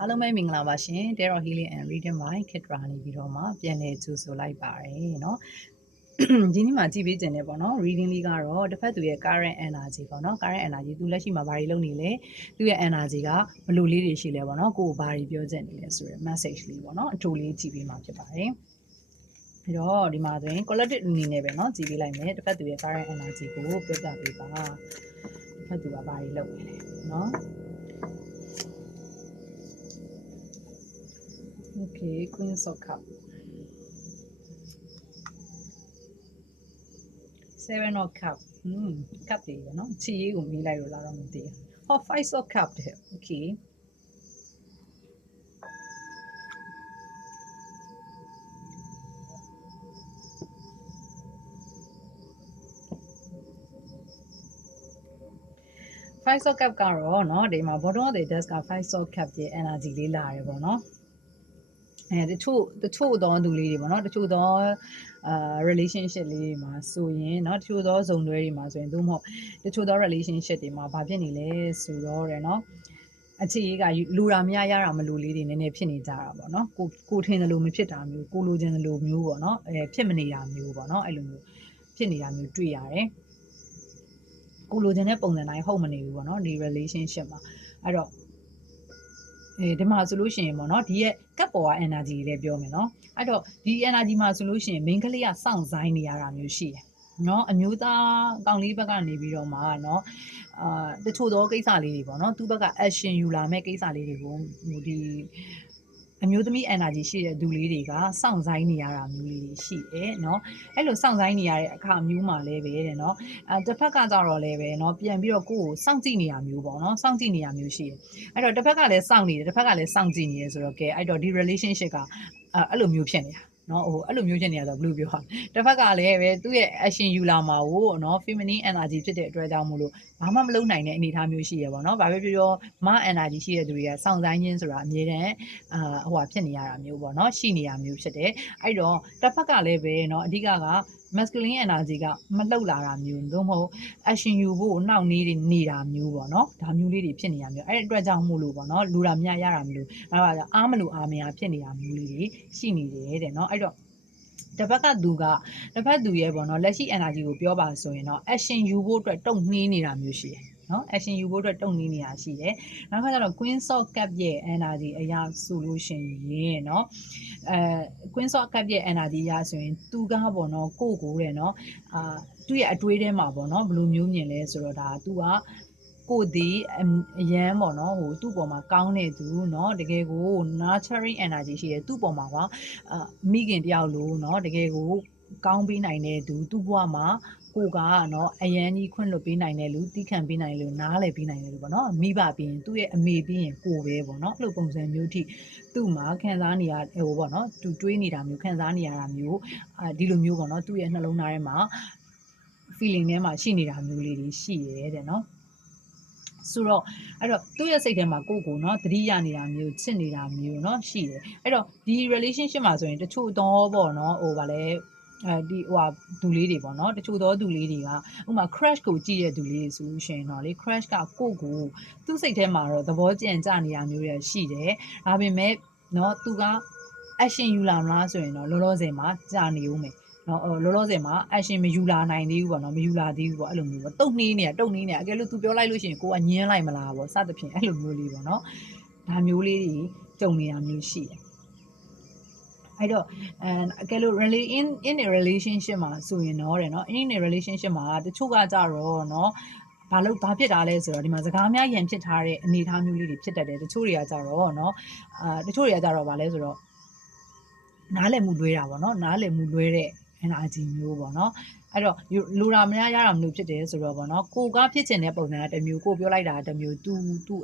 အားလုံးပဲမင်္ဂလာပါရှင် Terror Healing and Reading by Kitra နေပြီးတော့မှပြန်လည်ကြိုဆိုလိုက်ပါတယ်เนาะဒီနေ့မှာကြည့်ပေးခြင်းနဲ့ပေါ့နော် reading လေးကတော့တစ်ဖက်သူရဲ့ current energy ပေါ့နော် current energy သူလက်ရှိမှာဘာတွေလုပ်နေလဲသူရဲ့ energy ကဘယ်လိုလေးတွေရှိလဲပေါ့နော်ကိုယ်ဘာတွေပြောချင်နေလဲဆိုရယ် message လေးပေါ့နော်အထူလေးကြည့်ပေးမှာဖြစ်ပါတယ်ပြီးတော့ဒီမှာဆိုရင် collective အနေနဲ့ပဲเนาะကြည့်ပေးလိုက်မယ်တစ်ဖက်သူရဲ့ current energy ကိုပြောပြပေးပါတစ်ဖက်သူကဘာတွေလုပ်နေလဲเนาะ Okay, Queen of Cup. Seven of Cup. อืม cup တွေပဲเนาะချီရေးကိုမိလိုက်လို့လာတော့မသိဘူးဟော Five of Cup တဲ့ Okay. Five of Cup ကတော့เนาะဒီမှာ bottom of the desk က Five of Cup ရဲ့ energy လေးလာတယ်ပေါ့เนาะ အဲတချို့တချို့သောသူလေးတွေပေါ့နော်တချို့သောအာ relationship လေးတွေမှာဆိုရင်เนาะတချို့သောဇုံတွဲတွေမှာဆိုရင်သို့မဟုတ်တချို့သော relationship တွေမှာဘာဖြစ်နေလဲဆိုတော့တယ်เนาะအခြေကြီးကလူရာမရရတာမလို့လေးတွေနည်းနည်းဖြစ်နေကြတာပေါ့နော်ကိုကိုထင်တယ်လို့မဖြစ်တာမျိုးကိုလိုချင်တယ်လို့မျိုးပေါ့နော်အဲဖြစ်မနေတာမျိုးပေါ့နော်အဲ့လိုမျိုးဖြစ်နေတာမျိုးတွေ့ရတယ်ကိုလိုချင်တဲ့ပုံစံတိုင်းဟုတ်မနေဘူးပေါ့နော်ဒီ relationship မှာအဲ့တော့ အဲဒီမှာဆိုလို့ရှိရင်ပေါ့နော်ဒီရဲ့ကပ်ပေါ်က energy လေးပြောမယ်နော်အဲ့တော့ဒီ energy မှာဆိုလို့ရှိရင် main ကလေးကစောင့်ဆိုင်နေရတာမျိုးရှိတယ်နော်အမျိုးသားကောင်လေးဘက်ကနေပြီးတော့မှနော်အာတချို့သောကိစ္စလေးတွေပေါ့နော်သူ့ဘက်က action ယူလာမဲ့ကိစ္စလေးတွေကိုဟိုဒီ အမျိုးသမီး energy ရှိတဲ့သူလေးတွေကစောင့်ဆိုင်နေရတာမျိုးလေးတွေရှိတယ်เนาะအဲ့လိုစောင့်ဆိုင်နေရတဲ့အခါမျိုးမှာလည်းပဲတဲ့เนาะအဲတစ်ဖက်ကကြတော့လည်းပဲเนาะပြန်ပြီးတော့ကိုယ့်ကိုစောင့်ကြည့်နေရမျိုးပေါ့เนาะစောင့်ကြည့်နေရမျိုးရှိတယ်အဲ့တော့တစ်ဖက်ကလည်းစောင့်နေတယ်တစ်ဖက်ကလည်းစောင့်ကြည့်နေရဆိုတော့ကဲအဲ့တော့ဒီ relationship ကအဲ့လိုမျိုးဖြစ်နေတာ နော်ဟိုအဲ့လိုမျိုးဖြစ်နေရဆိုဘယ်လိုပြောရလဲတစ်ဖက်ကလည်းပဲသူ့ရဲ့ action ယူလာမှာကိုနော် feminine energy ဖြစ်တဲ့အတွက်ကြောင့်မို့လို့ဘာမှမလုပ်နိုင်တဲ့အနေအထားမျိုးရှိရပါတော့။ဘာပဲပြောပြောမ energy ရှိတဲ့သူတွေကစောင့်ဆိုင်ခြင်းဆိုတာအမြဲတမ်းအာဟိုဟာဖြစ်နေရတာမျိုးပေါ့နော်ရှိနေရမျိုးဖြစ်တယ်။အဲ့တော့တစ်ဖက်ကလည်းပဲနော်အဓိကက masculine energy ကမလှုပ်လာတာမျိုးသို့မဟုတ် action ယူဖို့နှောင့်နှေးနေတာမျိုးပေါ့နော်ဒါမျိုးလေးတွေဖြစ်နေရမျိုးအဲ့ဒီအတွက်ကြောင့်မို့လို့ပေါ့နော်လူတာမြရတာမလို့ဒါပါအားမလို့အားမရဖြစ်နေတာမျိုးလေးတွေရှိနေတယ်တဲ့နော်အဲ့တော့တစ်ဖက်ကသူကတစ်ဖက်သူရဲ့ပေါ့နော်လက်ရှိ energy ကိုပြောပါဆိုရင်တော့ action ယူဖို့အတွက်တုံ့နှေးနေတာမျိုးရှိတယ် နော် action ယူဖို့အတွက်တုံ့နှေးနေတာရှိတယ်။နောက်တစ်ခါကျတော့ Queen of Cup ရဲ့ energy အရာဆိုလို့ရှိရင်เนาะအဲ Queen of Cup ရဲ့ energy အရာဆိုရင်သူကပေါ့နော်ကိုယ့်ကိုတဲ့เนาะအာသူ့ရဲ့အတွေးထဲမှာပေါ့နော်ဘယ်လိုမျိုးမြင်လဲဆိုတော့ဒါသူကကိုဒီအရန်ပေါ့နော်ဟိုသူ့ပေါ်မှာကောင်းတဲ့သူเนาะတကယ်ကို nurturing energy ရှိတယ်သူ့ပေါ်မှာပါအာမိခင်တယောက်လို့เนาะတကယ်ကို ကောင်းပေးနိုင်တဲ့သူသူ့ဘဝမှာကိုကနော်အရန်ကြီးခွင့်လွတ်ပေးနိုင်တယ်လူတီးခံပေးနိုင်တယ်လူနားလည်ပေးနိုင်တယ်လူပေါ့နော်မိဘပြီးရင်သူ့ရဲ့အမေပြီးရင်ကိုပဲပေါ့နော်အဲ့လိုပုံစံမျိုးထိသူ့မှာခံစားနေရဟိုပေါ့နော်သူတွေးနေတာမျိုးခံစားနေရတာမျိုးအာဒီလိုမျိုးပေါ့နော်သူ့ရဲ့နှလုံးသားထဲမှာ feeling ထဲမှာရှိနေတာမျိုးလေးတွေရှိရဲတဲ့နော်ဆိုတော့အဲ့တော့သူ့ရဲ့စိတ်ထဲမှာကိုယ့်ကိုနော်တတိယနေတာမျိုးချစ်နေတာမျိုးနော်ရှိတယ်အဲ့တော့ဒီ relationship မှာဆိုရင်တချို့တော့ပေါ့နော်ဟိုဗာလဲ အဲဒီဟိုဟာသူလေးတွေပေါ့နော်တချို့သောသူလေးတွေကဥပမာ crash ကိုကြည့်တဲ့သူလေးတွေဆိုလို့ရှိရင်တော့လေ crash ကကိုယ့်ကိုသူ့စိတ်ထဲမှာတော့သဘောကျန်ကြနေတာမျိုးတွေရှိတယ်ဒါပေမဲ့နော်သူက action ယူလာမလားဆိုရင်တော့လောလောဆယ်မှာကြာနေဦးမယ်နော်လောလောဆယ်မှာ action မယူလာနိုင်သေးဘူးပေါ့နော်မယူလာသေးဘူးပေါ့အဲ့လိုမျိုးပေါ့တုတ်နှေးနေတာတုတ်နှေးနေတာအကယ်လို့ तू ပြောလိုက်လို့ရှိရင်ကိုကညင်းလိုက်မလားပေါ့စသဖြင့်အဲ့လိုမျိုးလေးပေါ့နော်ဒါမျိုးလေးတွေကြုံနေတာမျိုးရှိတယ် အဲ့တော့အဲအကယ်လို့ relate in in a relationship မှာဆိုရင်တော့တဲ့နော် in a relationship မှာတချို့ကကြတော့နော်ဘာလို့ဘာဖြစ်တာလဲဆိုတော့ဒီမှာစကားများရန်ဖြစ်ထားတဲ့အနေအထားမျိုးလေးတွေဖြစ်တတ်တယ်တချို့တွေကကြတော့နော်အာတချို့တွေကကြတော့ဗာလဲဆိုတော့နားလည်မှုလွဲတာပေါ့နော်နားလည်မှုလွဲတဲ့ energy မျိုးပေါ့နော်အဲ့တော့လိုတာမရရတာမလို့ဖြစ်တယ်ဆိုတော့ဗောနော်ကိုကဖြစ်ချင်တဲ့ပုံစံကတစ်မျိုးကိုပြောလိုက်တာတစ်မျိုး तू तू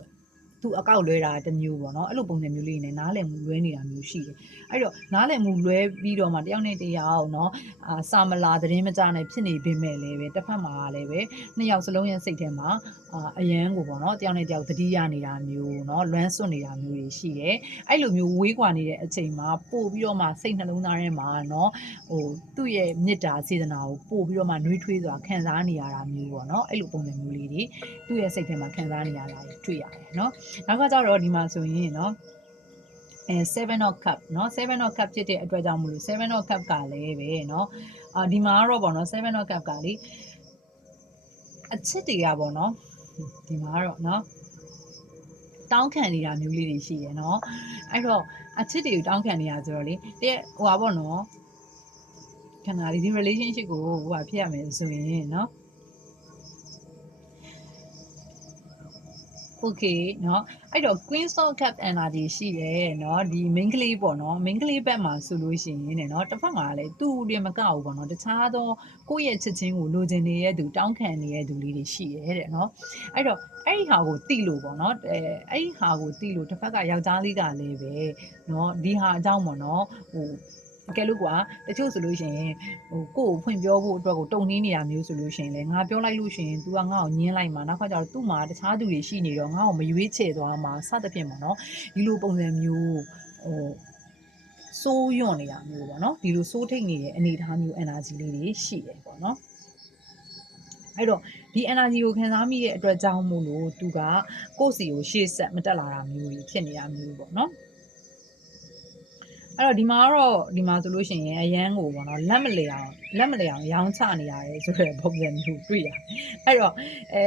သူအကောက်လွဲတာတစ်မျိုးပေါ့နော်အဲ့လိုပုံစံမျိုးလေးနေနားလည်မှုလွဲနေတာမျိုးရှိတယ်အဲ့တော့နားလည်မှုလွဲပြီးတော့မှတယောက်နဲ့တယောက်နော်အာစာမလာသတင်းမကြနိုင်ဖြစ်နေပေမဲ့လည်းပဲတစ်ဖက်မှာလည်းပဲနှစ်ယောက်စလုံးရဲ့စိတ်ထဲမှာအာအယံကိုပေါ့နော်တယောက်နဲ့တယောက်သတိရနေတာမျိုးနော်လွမ်းစွန့်နေတာမျိုးတွေရှိတယ်အဲ့လိုမျိုးဝေးကွာနေတဲ့အချိန်မှာပို့ပြီးတော့မှစိတ်နှလုံးသားထဲမှာနော်ဟိုသူ့ရဲ့မေတ္တာစေတနာကိုပို့ပြီးတော့မှနှွေးထွေးစွာခံစားနေရတာမျိုးပေါ့နော်အဲ့လိုပုံစံမျိုးလေးတွေသူ့ရဲ့စိတ်ထဲမှာခံစားနေရတာတွေ့ရတယ်နော်နောက်ကကြတော့ဒီမှာဆိုရင်เนาะ အဲ7 of cup เนาะ7 of cup ဖြစ်တဲ့အတွက်ကြောင့်မလို့7 of cup ကလည်းပဲเนาะအာဒီမှာကတော့ပေါ့နော်7 of cup ကလေအချစ်တွေကပေါ့နော်ဒီမှာကတော့เนาะတောင်းခံနေတာမျိုးလေးတွေရှိရယ်เนาะအဲ့တော့အချစ်တွေကိုတောင်းခံနေတာဆိုတော့လေတဲ့ဟိုပါပေါ့နော်ခဏလေးဒီ relationship ကိုဟိုပါဖြစ်ရမယ်ဆိုရင်เนาะ okay เนาะအဲ့တော့ queen of cup energy ရှိတယ်เนาะဒီ main ကလေးပေါ့เนาะ main ကလေးဘက်မှာဆိုလို့ရှိရင်ねเนาะတစ်ဖက်မှာလည်းသူ့တင်မကဘူးပေါ့เนาะတခြားသောကိုယ့်ရဲ့ချစ်ချင်းကိုလိုချင်နေတဲ့သူတောင်းခံနေတဲ့သူလေးတွေရှိတယ်တဲ့เนาะအဲ့တော့အဲ့ဒီဟာကိုတိလို့ပေါ့เนาะအဲအဲ့ဒီဟာကိုတိလို့တစ်ဖက်ကယောက်ျားလေးကလည်းပဲเนาะဒီဟာအကြောင်းပေါ့เนาะဟို ကဲလို့ကွာတချို့ဆိုလို့ရှိရင်ဟိုကိုယ့်ကိုဖွင့်ပြောဖို့အတွက်ကိုတုံနှင်းနေတာမျိုးဆိုလို့ရှိရင်လေငါပြောလိုက်လို့ရှိရင် तू ကငါ့ကိုညင်းလိုက်မှာနောက်ခါကျတော့သူ့မှာတခြားသူတွေရှိနေတော့ငါ့ကိုမရွေးချယ်သွားမှာစသဖြင့်ပေါ့နော်ဒီလိုပုံစံမျိုးဟိုစိုးရွံ့နေတာမျိုးပေါ့နော်ဒီလိုစိုးထိတ်နေတဲ့အနေအထားမျိုး energy လေးတွေရှိတယ်ပေါ့နော်အဲ့တော့ဒီ energy ကိုခံစားမိတဲ့အတွက်ကြောင့်မို့လို့သူကကိုယ့်စီကိုရှေ့ဆက်မတက်လာတာမျိုးကြီးဖြစ်နေတာမျိုးပေါ့နော် အဲ့တော့ဒီမှာကတော့ဒီမှာဆိုလို့ရှိရင်အရန်ကိုပေါ့နော်လက်မလျအောင်လက်မလျအောင်ရောင်းချနေရတယ်ဆိုတဲ့ပုံစံမျိုးတွေ့ရတယ်အဲ့တော့အဲ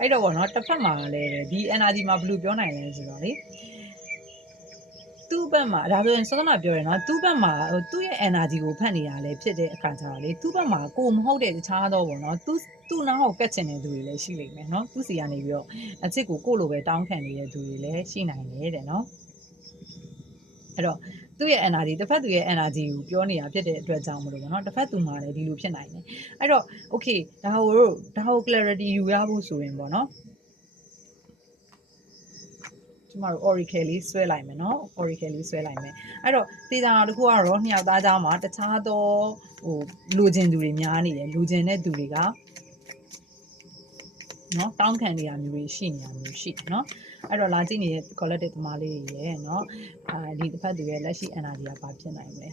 အဲ့တော့ပေါ့နော်တစ်ဖက်မှာလည်းဒီ energy မှာဘယ်လိုပြောနိုင်လဲဆိုတော့လေသူ့ဘက်မှာဒါဆိုရင်စောစောကပြောရနော်သူ့ဘက်မှာဟိုသူ့ရဲ့ energy ကိုဖတ်နေတာလည်းဖြစ်တဲ့အခါကျတော့လေသူ့ဘက်မှာကိုမဟုတ်တဲ့တခြားတော့ပေါ့နော်သူသူ့နောက်ကိုကတ်ချင်တဲ့သူတွေလည်းရှိလိမ့်မယ်နော်သူ့စီကနေပြီးတော့အချစ်ကိုကိုလိုပဲတောင်းခံနေတဲ့သူတွေလည်းရှိနိုင်တယ်တဲ့နော်အဲ့တော့ သူ့ရဲ့ energy တစ်ဖက်သူရဲ့ energy ကိုပြောနေတာဖြစ်တဲ့အတွက်ကြောင့်မလို့ပေါ့နော်တစ်ဖက်သူမှာလည်းဒီလိုဖြစ်နိုင်တယ်အဲ့တော့ okay ဒါဟိုတို့ဒါဟို clarity ယူရဖို့ဆိုရင်ပေါ့နော်ကျမတို့ oracle လေးဆွဲလိုက်မယ်နော် oracle လေးဆွဲလိုက်မယ်အဲ့တော့တေချာတော်တစ်ခုကတော့နှစ်ယောက်သားကြားမှာတခြားသောဟိုလူကျင်သူတွေများနေတယ်လူကျင်တဲ့သူတွေကနော်တောင်းခံနေတာမျိုးတွေရှိနေတာမျိုးရှိတယ်နော် အဲ့တော့လာကြည့်နေတဲ့ collective သမားလေးတွေရဲ့နော်အာဒီတစ်ဖက်သူရဲ့လက်ရှိ energy ကဘာဖြစ်နိုင်မလဲ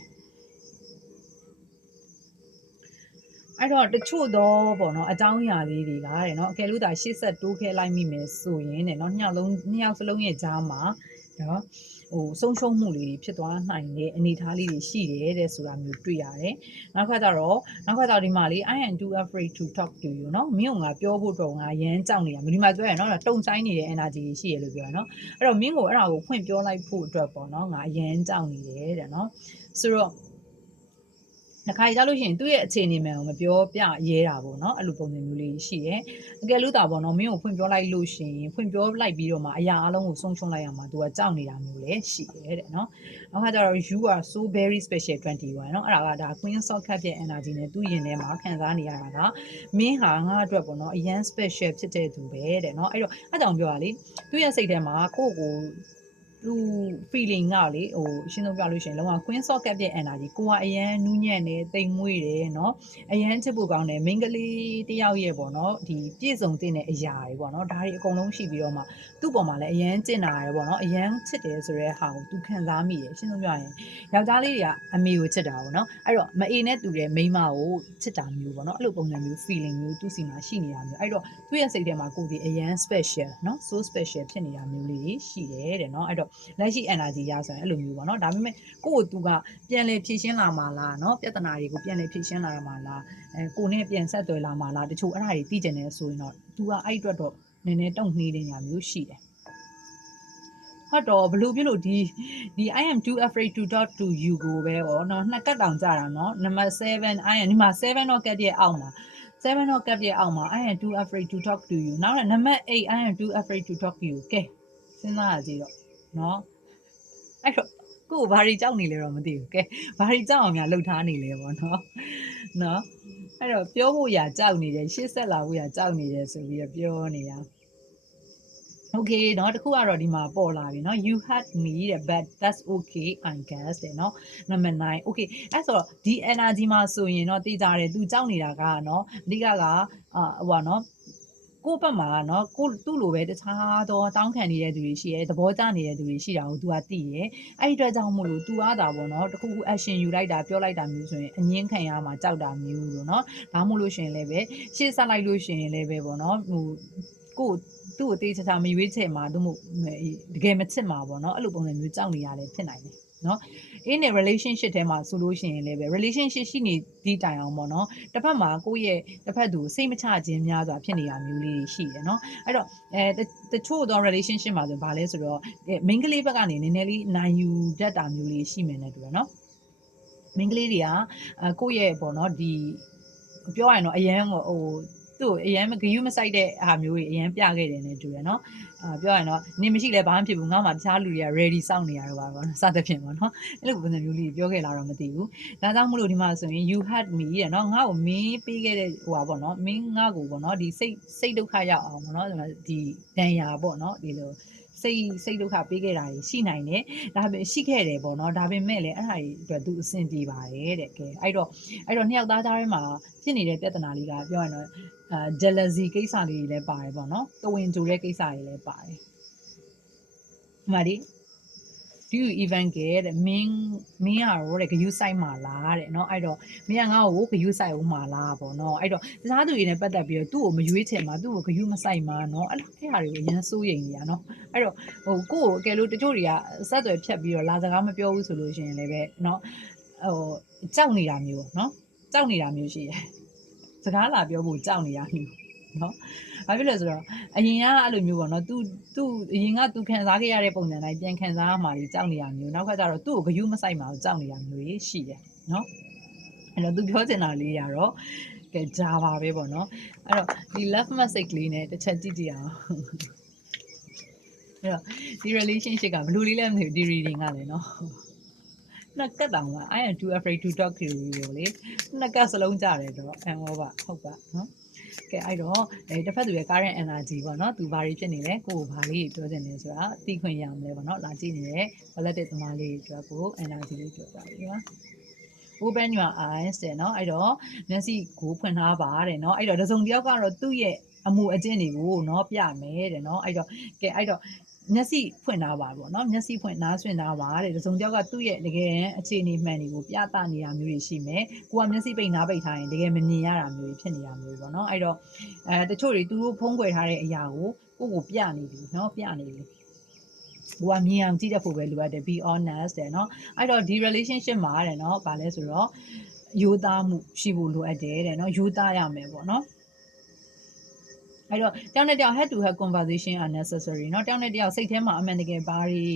အဲ့တော့တချို့တော့ပေါ့နော်အကြောင်းအရာလေးတွေကတဲ့နော်အကယ်လို့ဒါရှေ့ဆက်တိုးခဲလိုက်မိမယ်ဆိုရင်တဲ့နော်နှစ်ယောက်လုံးနှစ်ယောက်စလုံးရဲ့ကြားမှာနော် ဟိုဆုံးရှုံးမှုလေးတွေဖြစ်သွားနိုင်တဲ့အနေအထားလေးတွေရှိတယ်တဲ့ဆိုတာမျိုးတွေ့ရတယ်။နောက်ခါကျတော့နောက်ခါကျတော့ဒီမှာလေ I am too afraid to talk to you เนาะမင်းကငါပြောဖို့တော့ငါရမ်းကြောက်နေတာဒီမှာပြောရနော်တုံဆိုင်နေတဲ့ energy ရှိရလို့ပြောရနော်။အဲ့တော့မင်းကိုအဲ့ဒါကိုဖွင့်ပြောလိုက်ဖို့အတွက်ပေါ့နော်ငါရမ်းကြောက်နေတယ်တဲ့နော်။ဆိုတော့ တခါကြလို့ရှိရင်သူ့ရဲ့အခြေအနေမှန်ကိုမပြောပြရဲတာပေါ့နော်အဲ့လိုပုံစံမျိုးလေးရှိရဲအကယ်လို့သာပေါ့နော်မင်းကိုဖွင့်ပြောလိုက်လို့ရှိရင်ဖွင့်ပြောလိုက်ပြီးတော့မှအရာအလုံးကိုဆုံးရှုံးလိုက်ရမှာသူကကြောက်နေတာမျိုးလည်းရှိရဲတဲ့နော်နောက်ခါကျတော့ you are so very special 21နော်အဲ့ဒါကဒါ queen socket ရဲ့ energy နဲ့သူ့ရင်ထဲမှာခံစားနေရတာကမင်းဟာငါ့အတွက်ပေါ့နော်အရန် special ဖြစ်တဲ့သူပဲတဲ့နော်အဲ့တော့အဲ့ကြောင့်ပြောတာလေသူ့ရဲ့စိတ်ထဲမှာကိုယ့်ကို သူ feeling ကလေဟိုရှင်းဆုံးပြလို့ရှိရင်လုံးဝ queen socket ရဲ့ energy ကိုကအရန်နူးညံ့နေတိမ်မွေ့တယ်เนาะအရန်ချစ်ဖို့ကောင်းတယ်မိန်းကလေးတယောက်ရဲ့ပေါ့เนาะဒီပြည့်စုံတဲ့အရာတွေပေါ့เนาะဒါတွေအကုန်လုံးရှိပြီးတော့မှသူ့ပေါ်မှာလည်းအရန်ကျင့်တာရယ်ပေါ့เนาะအရန်ချစ်တယ်ဆိုတဲ့ဟာကိုသူခံစားမိတယ်ရှင်းဆုံးပြရင်ယောက်ျားလေးတွေကအမေကိုချစ်တာပေါ့เนาะအဲ့တော့မအေနဲ့တူတဲ့မိန်းမကိုချစ်တာမျိုးပေါ့เนาะအဲ့လိုပုံစံမျိုး feeling မျိုးသူ့စီမှာရှိနေတာမျိုးအဲ့တော့သူ့ရဲ့စိတ်ထဲမှာကိုယ်ဒီအရန် special เนาะ so special ဖြစ်နေတာမျိုးလေးရှိတယ်တဲ့เนาะအဲ့တော့ လက်ရှိ energy ရဆိုရင်အဲ့လိုမျိုးပေါ့နော်ဒါပေမဲ့ကိုယ့်ကိုသူကပြန်လဲဖြည့်ရှင်းလာမှာလားနော်ပြဿနာတွေကိုပြန်လဲဖြည့်ရှင်းလာမှာလားအဲကိုနဲ့ပြန်ဆက်သွယ်လာမှာလားတချို့အဲ့ဒါတွေသိကျင်နေဆိုရင်တော့သူကအဲ့အတွက်တော့နည်းနည်းတုံ့နှေးနေရမျိုးရှိတယ်ဟုတ်တော့ဘလို့ပြလို့ဒီဒီ I am too afraid to talk to you ကိုပဲဟောနော်နှစ်ကတ်တောင်ကြတာနော် number 7 I am ဒီမှာ7တော့ကတ်ရဲ့အောက်မှာ7တော့ကပ်ပြအောင်မှာ I am too afraid to talk to you နောက်တော့ number 8 I am too afraid to talk to you ကဲစဉ်းစားကြည့်တော့ နော်အဲ့တော့ကို့ဘာတွေကြောက်နေလဲတော့မသိဘူးကဲဘာတွေကြောက်အောင်များလှုပ်ထားနေလဲပေါ့နော်နော်အဲ့တော့ပြောဖို့ရကြောက်နေတယ်ရှေ့ဆက်လာဖို့ရကြောက်နေတယ်ဆိုပြီးတော့ပြောနေတာ okay เนาะတခုကတော့ဒီမှာပေါ်လာပြီเนาะ you had me တဲ့ but that's okay i guess တဲ့เนาะ number 9 okay အဲ့ဆိုတော့ဒီ energy မှာဆိုရင်เนาะတည်ကြတယ်သူကြောက်နေတာကเนาะအဓိကကအာဟိုပါเนาะ ကိုယ့်ဘက်မှာနော်ကိုသူ့လိုပဲတခြားသောတောင်းခံနေတဲ့သူတွေရှိရဲသဘောကျနေတဲ့သူတွေရှိတာကို तू ကသိရဲအဲ့ဒီအတွက်ကြောင့်မို့လို့ तू ကတာပေါ့နော်တခုခု action ယူလိုက်တာပြောလိုက်တာမျိုးဆိုရင်အငင်းခံရမှာကြောက်တာမျိုးလို့နော်ဒါမှမဟုတ်လို့ရှင်လည်းပဲရှေ့ဆက်လိုက်လို့ရှင်လည်းပဲပေါ့နော်ဟိုကိုသူ့ကိုတေးချာချာမရွေးချယ်မှာသူ့မို့တကယ်မချစ်မှာပေါ့နော်အဲ့လိုပုံစံမျိုးကြောက်နေရလဲဖြစ်နိုင်တယ်နော် အင်းနဲ့ relationship ထဲမှာဆိုလို့ရှိရင်လည်းပဲ relationship ရှိနေဒီတိုင်အောင်ပေါ့နော်တစ်ဖက်မှာကိုယ့်ရဲ့တစ်ဖက်သူစိတ်မချခြင်းများစွာဖြစ်နေတာမျိုးလေးတွေရှိတယ်နော်အဲ့တော့အဲတချို့သော relationship မှာဆိုဘာလဲဆိုတော့ main ကလေးဘက်ကနေနည်းနည်းလေးနိုင်ယူတတ်တာမျိုးလေးရှိမယ်နဲ့တူတယ်နော်မိန်းကလေးတွေကအဲကိုယ့်ရဲ့ပေါ့နော်ဒီပြောရရင်တော့အရန်ဟို သူ့အရန်ဂယုမဆိုင်တဲ့အားမျိုးတွေအရန်ပြခဲ့တယ်နဲ့တူတယ်နော်အာပြောရရင်တော့နေမရှိလဲဘာမှဖြစ်ဘူးငါမှတခြားလူတွေက ready စောင့်နေရတော့ပါပေါ့နော်စသဖြင့်ပေါ့နော်အဲ့လိုပုံစံမျိုးလေးပြောခဲ့လာတော့မသိဘူးဒါကြောင့်မလို့ဒီမှာဆိုရင် you had me တဲ့နော်ငါ့ကိုမင်းပေးခဲ့တဲ့ဟိုပါပေါ့နော်မင်းငါ့ကိုပေါ့နော်ဒီစိတ်စိတ်ဒုက္ခရောက်အောင်ပေါ့နော်ဒီဒဏ်ရာပေါ့နော်ဒီလို စိတ်စိတ်ဒုက္ခပေးခဲ့တာရှိနိုင်တယ်ဒါပေမဲ့ရှိခဲ့တယ်ပေါ့နော်ဒါပေမဲ့လည်းအဲ့ဒါတွေအတွက်သူအဆင်ပြေပါတယ်တဲ့ကဲအဲ့တော့အဲ့တော့နှစ်ယောက်သားသားထဲမှာဖြစ်နေတဲ့ပြဿနာလေးကပြောရရင်တော့အာ jealousy ကိစ္စလေးတွေလည်းပါတယ်ပေါ့နော်တဝင်ကြိုတဲ့ကိစ္စတွေလည်းပါတယ်ဒီမှာဒီ do you even get တဲ့မင်းမင်းရောတဲ့ဂယုဆိုင်မှာလားတဲ့เนาะအဲ့တော့မင်းကငါ့ကိုဂယုဆိုင်ဦးမှာလားပေါ့เนาะအဲ့တော့တခြားသူတွေနဲ့ပတ်သက်ပြီးတော့သူ့ကိုမရွေးချယ်မှာသူ့ကိုဂယုမဆိုင်မှာเนาะအဲ့အဲ့ဟာတွေကိုအရင်စိုးရိမ်နေရเนาะအဲ့တော့ဟိုကိုယ့်ကိုအကယ်လို့တချို့တွေကဆက်သွယ်ဖြတ်ပြီးတော့လာစကားမပြောဘူးဆိုလို့ရှိရင်လည်းပဲเนาะဟိုကြောက်နေတာမျိုးเนาะကြောက်နေတာမျိုးရှိတယ်စကားလာပြောဖို့ကြောက်နေတာမျိုး နော်။ဘာဖြစ်လဲဆိုတော့အရင်ကအဲ့လိုမျိုးပေါ့နော်။ तू तू အရင်က तू ခံစားခဲ့ရတဲ့ပုံစံတိုင်းပြန်ခံစားရမှာကြီးကြောက်နေရမျိုး။နောက်ခါကျတော့ तू ကိုဂယုမဆိုင်မှာကြောက်နေရမျိုးကြီးရှိတယ်နော်။အဲ့တော့ तू ပြောချင်တာလေးကတော့ကဲဂျာပါပဲပေါ့နော်။အဲ့တော့ဒီ love message လေးနဲ့တစ်ချက်ကြည့်ကြည့်အောင်။အဲ့တော့ဒီ relationship ကဘလို့လေးလဲမသိဘူးဒီ reading ကလည်းနော်။နှက်ကတောင်က I am too afraid to talk to you လေနှက်ကစလုံးကြတယ်တော့အန်ဟောပါဟုတ်ပါနော်။ ကဲအဲ့တော့အဲတစ်ဖက်သူရဲ့ current energy ပေါ့နော်သူဘာတွေဖြစ်နေလဲကိုယ်ဘာလေးပြောချင်လဲဆိုတာသိခွင့်ရမလဲပေါ့နော်လာကြည့်နေတဲ့ validate သမားလေးတွေအတွက်ကို energy လေးပြောပြပေးပါ open your eyes တဲ့เนาะအဲ့တော့မျက်စိကိုဖွင့်ထားပါတဲ့เนาะအဲ့တော့တစုံတစ်ယောက်ကတော့သူ့ရဲ့အမှုအကျင့်တွေကိုเนาะပြမယ်တဲ့เนาะအဲ့တော့ကဲအဲ့တော့ မျက်စိဖွင့်ထားပါပေါ့နော်မျက်စိဖွင့်နားဆွင့်ထားပါတဲ့တစုံတစ်ယောက်ကသူ့ရဲ့တကယ်အခြေအနေမှန်တွေကိုပြသနေတာမျိုးတွေရှိမယ်ကိုကမျက်စိပိတ်နားပိတ်ထားရင်တကယ်မမြင်ရတာမျိုးတွေဖြစ်နေတာမျိုးပေါ့နော်အဲ့တော့အဲတချို့တွေသူတို့ဖုံးကွယ်ထားတဲ့အရာကိုကိုကိုပြနေပြီနော်ပြနေပြီကိုကမြင်အောင်ကြည့်တတ်ဖို့ပဲလိုအပ်တယ် be honest တဲ့နော်အဲ့တော့ဒီ relationship မှာတဲ့နော်ဘာလဲဆိုတော့ယူသားမှုရှိဖို့လိုအပ်တယ်တဲ့နော်ယူသားရမယ်ပေါ့နော် အဲ့တော့တယောက်နဲ့တယောက် head to head conversation are necessary เนาะတယောက်နဲ့တယောက်စိတ်ထဲမှာအမှန်တကယ်ဘာတွေ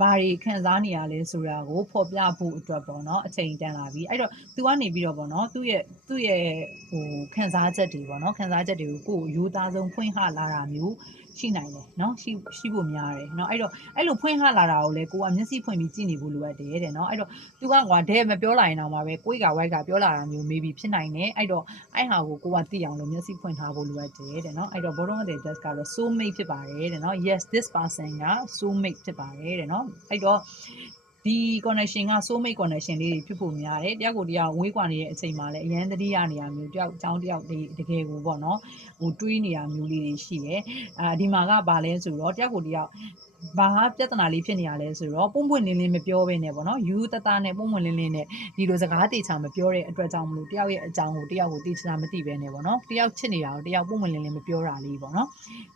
ဘာတွေခံစားနေရလဲဆိုတာကိုဖော်ပြဖို့အတွက်ပေါ့เนาะအချိန်တန်လာပြီအဲ့တော့ तू ကနေပြီးတော့ပေါ့เนาะသူ့ရဲ့သူ့ရဲ့ဟိုခံစားချက်တွေပေါ့เนาะခံစားချက်တွေကိုကိုယ်ရိုးသားဆုံးဖွင့်ဟလာတာမျိုး ရှိနိုင်တယ်เนาะရှိရှိဖို့များတယ်เนาะအဲ့တော့အဲ့လိုဖွင့်ဟလာတာကိုလည်းကိုကမျက်စိဖွင့်ပြီးကြည့်နေဖို့လိုအပ်တယ်တဲ့เนาะအဲ့တော့ तू ကကွာဒဲမပြောလာရင်တော့မှာပဲကိုယ်ကဝိုက်ကပြောလာတာမျိုး maybe ဖြစ်နိုင်တယ်အဲ့တော့အဲ့ဟာကိုကိုကသိအောင်လို့မျက်စိဖွင့်ထားဖို့လိုအပ်တယ်တဲ့เนาะအဲ့တော့ bottom of the desk ကတော့ soul mate ဖြစ်ပါတယ်တဲ့เนาะ yes this person က soul mate ဖြစ်ပါတယ်တဲ့เนาะအဲ့တော့ ဒီ connection က soul mate connection လေးတွေဖြစ်ဖို့များတယ်တယောက်ကိုတယောက်ဝေးကွာနေတဲ့အချိန်မှာလည်းအရန်တတိယနေရာမျိုးတယောက်အကြောင်းတယောက်ဒီတကယ်ကိုပေါ့နော်ဟိုတွေးနေရမျိုးလေးတွေရှိတယ်အာဒီမှာကဘာလဲဆိုတော့တယောက်ကိုတယောက်ဘာပြဿနာလေးဖြစ်နေရလဲဆိုတော့ပုံပွင့်လင်းလင်းမပြောဘဲနဲ့ပေါ့နော်ယူတသားနဲ့ပုံပွင့်လင်းလင်းနဲ့ဒီလိုစကားတေချာမပြောတဲ့အတွက်ကြောင့်မလို့တယောက်ရဲ့အကြောင်းကိုတယောက်ကိုတေချာမသိဘဲနဲ့ပေါ့နော်တယောက်ချစ်နေတာကိုတယောက်ပုံပွင့်လင်းလင်းမပြောတာလေးပေါ့နော်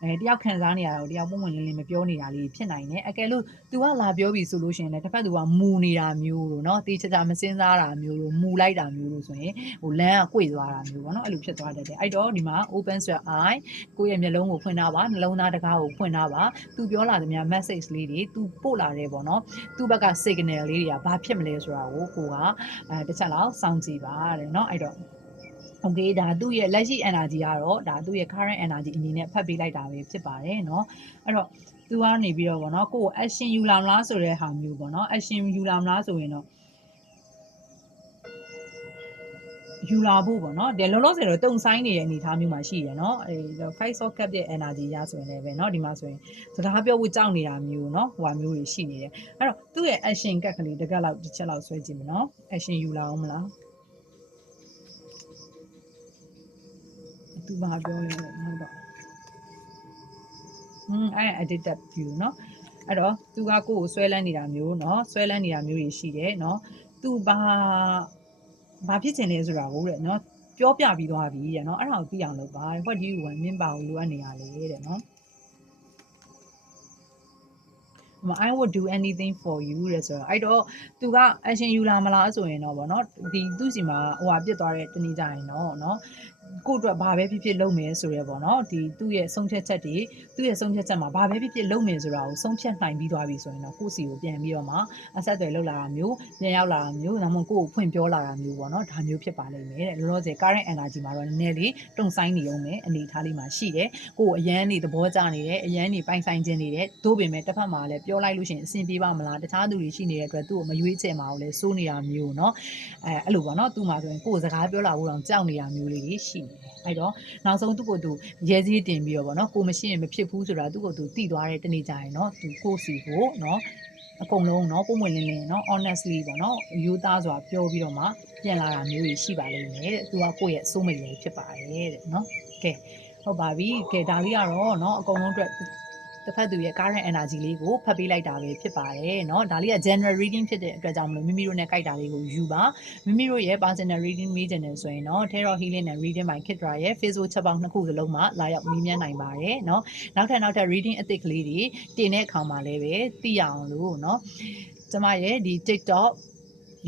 အဲတယောက်ခံစားနေရတာကိုတယောက်ပုံပွင့်လင်းလင်းမပြောနေတာလေးဖြစ်နိုင်တယ်အကယ်လို့ तू ကလာပြောပြီဆိုလို့ရှိရင်လည်းတစ်ဖက် तू ကမူနေတာမျိုးလို့နော်တေချာချာမစင်းစားတာမျိုးလို့မူလိုက်တာမျိုးလို့ဆိုရင်ဟိုလမ်းကကွေ့သွားတာမျိုးပေါ့နော်အဲ့လိုဖြစ်သွားတတ်တယ်အဲ့တော့ဒီမှာ open your eye ကိုယ့်ရဲ့မျက်လုံးကိုဖွင့်ထားပါနှလုံးသားတကားကိုဖွင့်ထားပါ तू ပြောလာသမျှ message လေးတွေ तू ပို့လာတယ်ပေါ့နော်သူ့ဘက်က signal လေးတွေကဘာဖြစ်မလဲဆိုတာကိုကိုကအဲတစ်ချက်လောက်စောင့်ကြည့်ပါတဲ့เนาะအဲ့တော့ okay ဒါသူ့ရဲ့လက်ရှိ energy ကတော့ဒါသူ့ရဲ့ current energy အနေနဲ့ဖတ်ပေးလိုက်တာပဲဖြစ်ပါတယ်เนาะအဲ့တော့ သူကနေပြီးတော့ဗောနော်ကိုကို action ယူလာမလားဆိုတဲ့ဟာမျိုးဗောနော် action ယူလာမလားဆိုရင်တော့ယူလာဖို့ပေါ့နော်ဒီလောလောဆယ်တော့တုံဆိုင်နေတဲ့အနေအထားမျိုးမှာရှိရယ်နော်အဲ5 socket ရဲ့ energy ရဆိုရင်လည်းပဲနော်ဒီမှာဆိုရင်စကားပြောဖို့ကြောက်နေတာမျိုးနော်ဟိုဟာမျိုးတွေရှိနေတယ်အဲ့တော့သူ့ရဲ့ action ကက်ကလေးတစ်ကက်လောက်တစ်ချက်လောက်ဆွဲကြည့်မယ်နော် action ယူလာအောင်မလားသူဘာပြောလဲဟုတ်တော့ ဟွန်းအဲ့ addictive view เนาะအဲ့တော့သူကကိုယ့်ကိုဆွဲလန်းနေတာမျိုးเนาะဆွဲလန်းနေတာမျိုးတွေရှိတယ်เนาะသူဘာဘာဖြစ်ချင်လဲဆိုတာကိုတဲ့เนาะပြောပြပြီးသွားပြီတဲ့เนาะအဲ့ဒါကိုသိအောင်လုပ်ပါ what do you want မင်းပါကိုလိုအပ်နေရလေတဲ့เนาะ I would do anything for you တဲ့ဆိုတော့အဲ့တော့ तू က action ယူလာမလားဆိုရင်တော့ဗောနော်ဒီသူ့စီမှာဟိုဟာပြစ်သွားတဲ့တနေ့ကျရင်တော့เนาะ ကိုယ့်အတွက်ဘာပဲဖြစ်ဖြစ်လုပ်မယ်ဆိုရဲပေါ့နော်ဒီသူ့ရဲ့ဆုံးဖြတ်ချက်တွေသူ့ရဲ့ဆုံးဖြတ်ချက်မှာဘာပဲဖြစ်ဖြစ်လုပ်မယ်ဆိုတာကိုဆုံးဖြတ်နိုင်ပြီးသွားပြီဆိုရင်တော့ကိုယ့်စီကိုပြန်ပြီးတော့မှအဆက်အသွယ်လုပ်လာတာမျိုးပြန်ရောက်လာတာမျိုးဒါမှမဟုတ်ကိုယ့်ကိုဖွင့်ပြောလာတာမျိုးပေါ့နော်ဒါမျိုးဖြစ်ပါလိမ့်မယ်တဲ့လောလောဆယ် current energy မှာတော့နည်းနည်းလေးတုံဆိုင်နေအောင်မယ်အနေအထားလေးမှာရှိတယ်ကိုယ်အရန်နေသဘောကျနေတယ်အရန်နေပိုင်ဆိုင်ခြင်းနေတယ်သို့ပေမဲ့တစ်ဖက်မှာလည်းပြောလိုက်လို့ရှိရင်အဆင်ပြေပါမလားတခြားသူတွေရှိနေတဲ့အတွက်သူ့ကိုမရွေးချယ်မှာကိုလည်းစိုးနေတာမျိုးเนาะအဲအဲ့လိုပေါ့เนาะသူ့မှာဆိုရင်ကိုယ်စကားပြောလာဖို့တောင်ကြောက်နေတာမျိုးလေးတွေ ရှိနေတယ်အဲ့တော့နောက်ဆုံးသူ့ကိုယ်သူရဲစည်းတင်ပြီးတော့ပေါ့เนาะကိုမရှိရင်မဖြစ်ဘူးဆိုတာသူ့ကိုယ်သူတည်သွားတဲ့တနေ့ကျရင်เนาะသူကိုယ့်စီကိုเนาะအကုန်လုံးเนาะပုံမှန်လင်းလင်းเนาะ honestly ပေါ့เนาะယူသားစွာပြောပြီးတော့မှပြန်လာတာမျိုးတွေရှိပါလိမ့်မယ်တဲ့သူကကိုယ့်ရဲ့စိုးမိတ်လေးဖြစ်ပါတယ်တဲ့เนาะကဲဟုတ်ပါပြီကဲဒါလေးကတော့เนาะအကုန်လုံးအတွက် တစ်ဖက်သူရဲ့ current energy လေးကိုဖတ်ပေးလိုက်တာပဲဖြစ်ပါတယ်เนาะဒါလေးက general reading ဖြစ်တဲ့အတွက်ကြောင့်မလို့မိမိတို့နဲ့ကြိုက်တာလေးကိုယူပါမိမိတို့ရဲ့ personal reading မေးချင်တယ်ဆိုရင်เนาะ Tarot Healing and Reading by Kidra ရဲ့ Facebook ချက်ပေါင်းနှစ်ခုစလုံးမှာလာရောက်မေးမြန်းနိုင်ပါတယ်เนาะနောက်ထပ်နောက်ထပ် reading အသစ်ကလေးတွေတင်တဲ့အခါမှာလည်းပဲသိရအောင်လို့เนาะကျမရဲ့ဒီ TikTok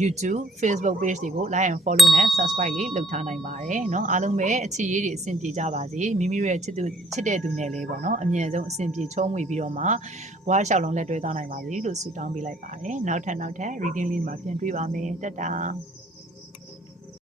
YouTube Facebook page တွေကို like and follow နဲ့ subscribe လေးလုပ်ထားနိုင်ပါတယ်เนาะအားလုံးပဲအချစ်ရေးတွေအဆင်ပြေကြပါစေမိမိတို့ရဲ့ချစ်သူချစ်တဲ့သူနဲ့လေးပေါ့เนาะအမြဲဆုံးအဆင်ပြေချုံးဝေပြီးတော့မှဘွားလျှောက်လုံးလက်တွဲသွားနိုင်ပါစေလို့ဆုတောင်းပေးလိုက်ပါတယ်နောက်ထပ်နောက်ထပ် reading လေးမှာပြန်တွေ့ပါမယ်တက်တာ